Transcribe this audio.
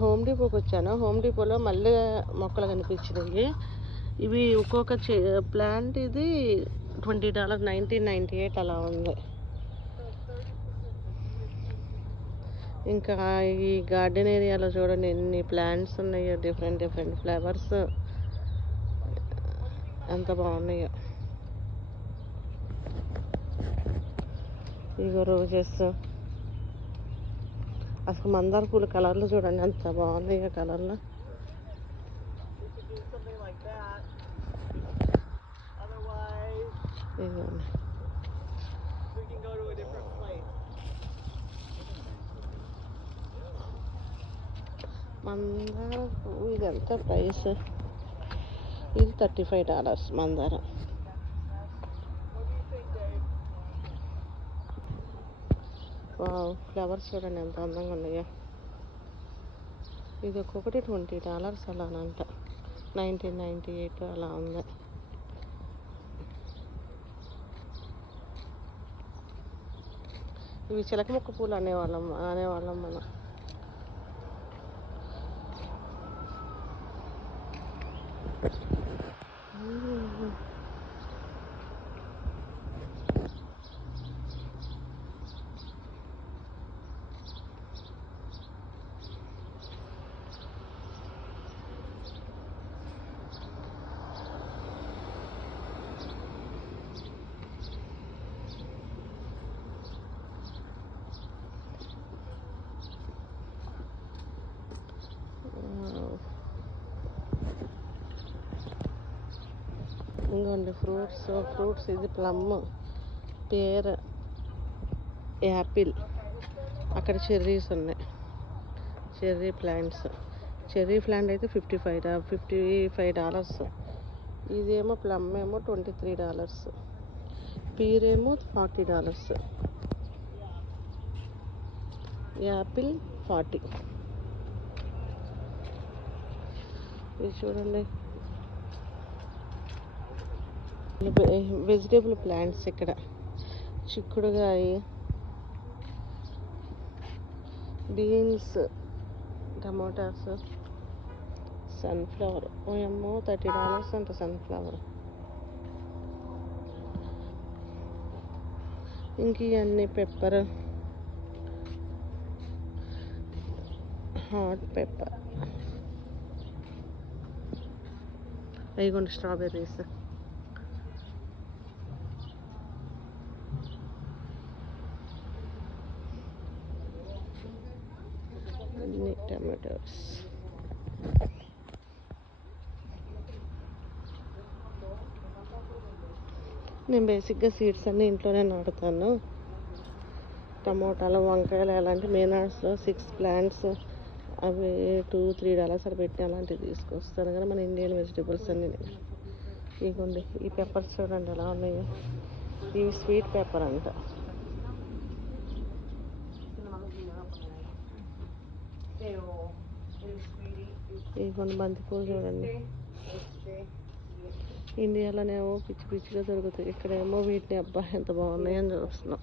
Home డిపోకి వచ్చాను. Home డిపోలో మల్లె మొక్కలు కనిపించినాయి. ఇవి ఒక్కొక్క ప్లాంట్ ఇది $20, 1998 అలా ఉంది. ఇంకా ఈ గార్డెన్ ఏరియాలో చూడండి ఎన్ని ప్లాంట్స్ ఉన్నాయో, డిఫరెంట్ ఫ్లవర్స్ ఎంత బాగున్నాయో. ఇగో రోజెస్, అసలు మందార పూల కలర్లు చూడండి ఎంత బాగున్నాయో కలర్లు. ఇదిగోండి మందార పువ్వు. ఇది ఎంత ప్రైస్? ఇది $35 మందార. ఫ్లవర్స్ చూడండి ఎంత అందంగా ఉన్నాయో. ఇది ఒక్కొక్కటి $20 అలానంట. 1998 అలా ఉంది. ఇవి చిలక మొక్క పూలు అనేవాళ్ళం మనం. ఇంకోండి ఫ్రూట్స్ ఇది ప్లమ్, పేర్, యాపిల్. అక్కడ చెర్రీస్ ఉన్నాయి, చెర్రీ ప్లాంట్స్. చెర్రీ ప్లాంట్ అయితే $55. ఇదేమో ప్లమ్ ఏమో $23, పీర్ ఏమో $40, యాపిల్ 40. ఇది చూడండి వెజిటేబుల్ ప్లాంట్స్. ఇక్కడ చిక్కుడుగాయ, బీన్స్, టమోటాస్, సన్ఫ్లవర్ ఏమో $30 అంట. సన్ఫ్లవర్. ఇంక ఇవన్నీ పెప్పర్, హాట్ పెప్పర్. అయిగోండి స్ట్రాబెర్రీస్. టమాటోస్. నేను బేసిక్గా సీడ్స్ అన్నీ ఇంట్లోనే నాటుతాను. టమోటాలు, వంకాయలు అలాంటి మేనార్స్లో 6 ప్లాంట్స్, అవి $2-3 అలా పెట్టి అలాంటివి తీసుకొస్తాను. కానీ మన ఇండియన్ వెజిటేబుల్స్ అన్నీ. ఇదిగోండి ఈ పెప్పర్స్ చూడండి ఎలా ఉన్నాయో. ఇవి స్వీట్ పెప్పర్ అంట. ఇదిగోండి బంతిపూలు చూడండి. ఇండియాలోనేమో పిచ్చిగా దొరుకుతాయి, ఇక్కడేమో వీటిని అబ్బా ఎంత బాగున్నాయని చూస్తున్నాం.